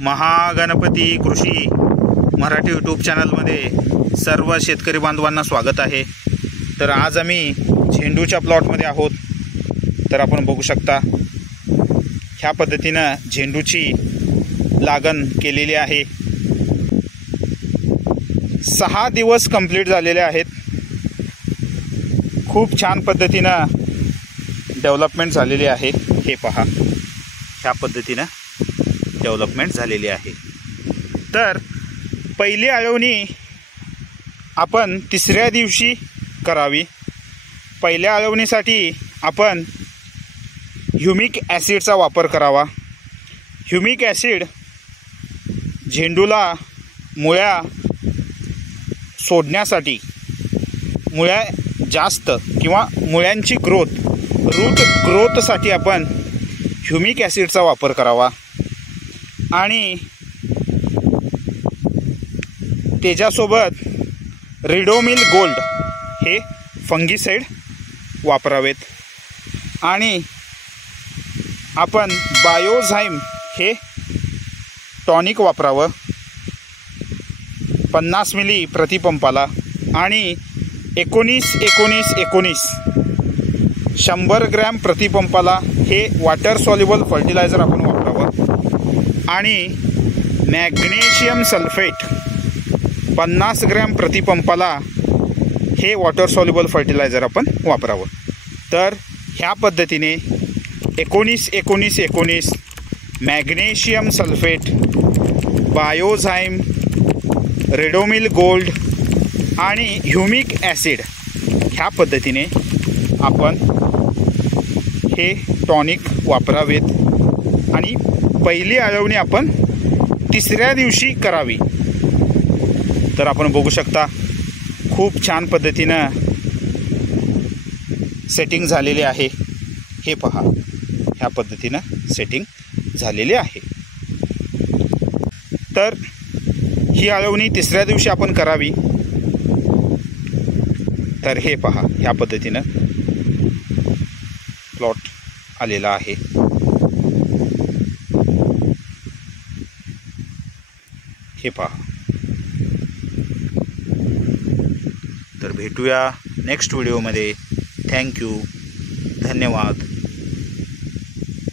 महागणपती कृषी मराठी यूट्यूब चॅनलमध्ये सर्व शेतकरी बांधवांना स्वागत आहे। तर आज आम्ही झेंडूच्या प्लॉटमध्ये आहोत। तर आपण बघू शकता ह्या पद्धतीने झेंडूची लागण केलेली आहे। 6 दिवस कंप्लीट झालेले आहेत। खूप छान पद्धतीने डेव्हलपमेंट झालेली आहे। हे पहा, ह्या पद्धतीने डेव्हलपमेंट झालेली आहे। तर पहिली आळवणी आपण तिसऱ्या दिवशी करावी। पहिल्या आळवणीसाठी आपण ह्युमिक ॲसिडचा वापर करावा। ह्युमिक ॲसिड झेंडूला मुळ्या सोडण्यासाठी, मुळ्या जास्त किंवा मुळ्यांची रूट ग्रोथसाठी आपण ह्युमिक ॲसिडचा वापर करावा आणि त्याच्यासोबत रिडोमिल गोल्ड हे फंगिसाइड वापरावेत आणि आपण बायोझाइम हे टॉनिक वापरावं 50 मिली प्रतिपंपाला आणि 19-19-19 100 ग्रॅम प्रतिपंपाला हे वॉटर सॉल्युबल फर्टिलायझर आपण वापरावं आणि मॅग्नेशियम सल्फेट 50 ग्रॅम प्रतिपंपाला हे वॉटर सॉल्युबल फर्टिलायझर आपण वापरावं। तर ह्या पद्धतीने 19-19-19 मॅग्नेशियम सल्फेट, बायोझाइम, रिडोमिल गोल्ड आणि ह्युमिक ॲसिड ह्या पद्धतीने आपण हे टॉनिक वापरावेत आणि पहिली आळवणी आपण तिसऱ्या दिवशी करावी। तर आपण बघू शकता खूप छान पद्धतीने सेटिंग झालेली आहे। हे पहा, ह्या पद्धतीने सेटिंग झालेली आहे। तर ही आळवणी तिसऱ्या दिवशी आपण करावी। तर हे पहा, ह्या पद्धतीने प्लॉट आलेला आहे। हे पहा। तर भेटूया नेक्स्ट व्हिडिओमध्ये। थँक्यू, धन्यवाद।